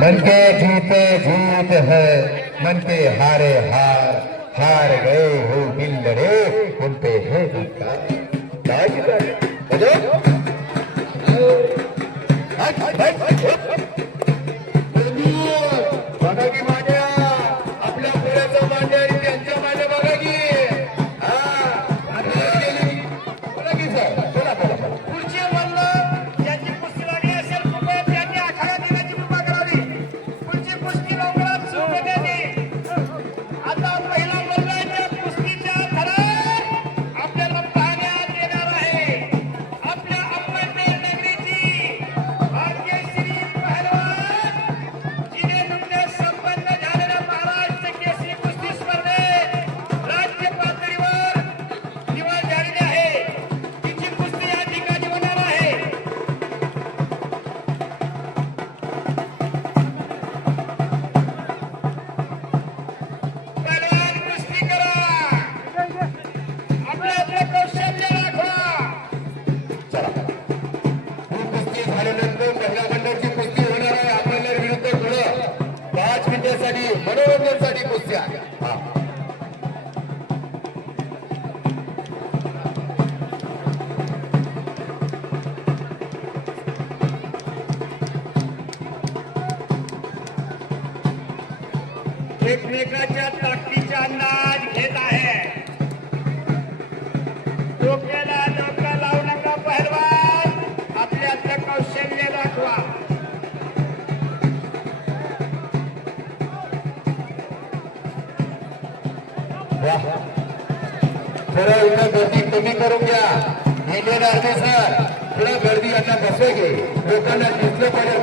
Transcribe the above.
मन के जीते जीत है, मन के हारे हार, हार गए हो दिल लड़े उन पे है धिक्कार। बघा की मांड्या, आपल्या पुण्याचा मांड्या आणि त्यांच्या मांड्या बघा की. बोला की सर, बोला बोला बोला. पुढचे म्हणलं ज्यांची कुस्ती लागली असेल कृपया त्यांनी आखाडा देण्याची कृपा करावी. पुढची कुस्ती लवकरात सुरू करण्याची. आता पहिला मल्लाच्या कुस्तीच्या थरार आपल्याला पाहण्यात येणार आहे. आपल्या अंबरनाथ नगरीची भाग्यश्री पहलवान जिने नुकत्याच संपन्न झालेल्या महाराष्ट्र केसरी कुस्ती स्पर्धेत राज्य पातळीवर निवड झालेली आहे. तिची कुस्ती या ठिकाणी होणार आहे. पहलवान कुस्ती करा. आपलं आपलं कौशल्य दाखवा. चला, ही कुस्ती झाल्यानंतर महिला मंडळाची कुस्ती होणार आहे. आपल्याला विरुद्ध पुढं 5 मिनिटांसाठी मनोरंजनासाठी कुस्ती आहे. हा. एकमेकाच्या ताकदीचा अंदाज घेत आहे. डोक्याला डोकं लावू नका पहलवान. आपल्यातलं कौशल्य दाखवा. वाह. थोडं इथं गर्दी कमी करून घ्या. इंडियन आर्मी सर, थोडं गर्दी आता बसवे घे. लोकांना दिसलं पाहिजे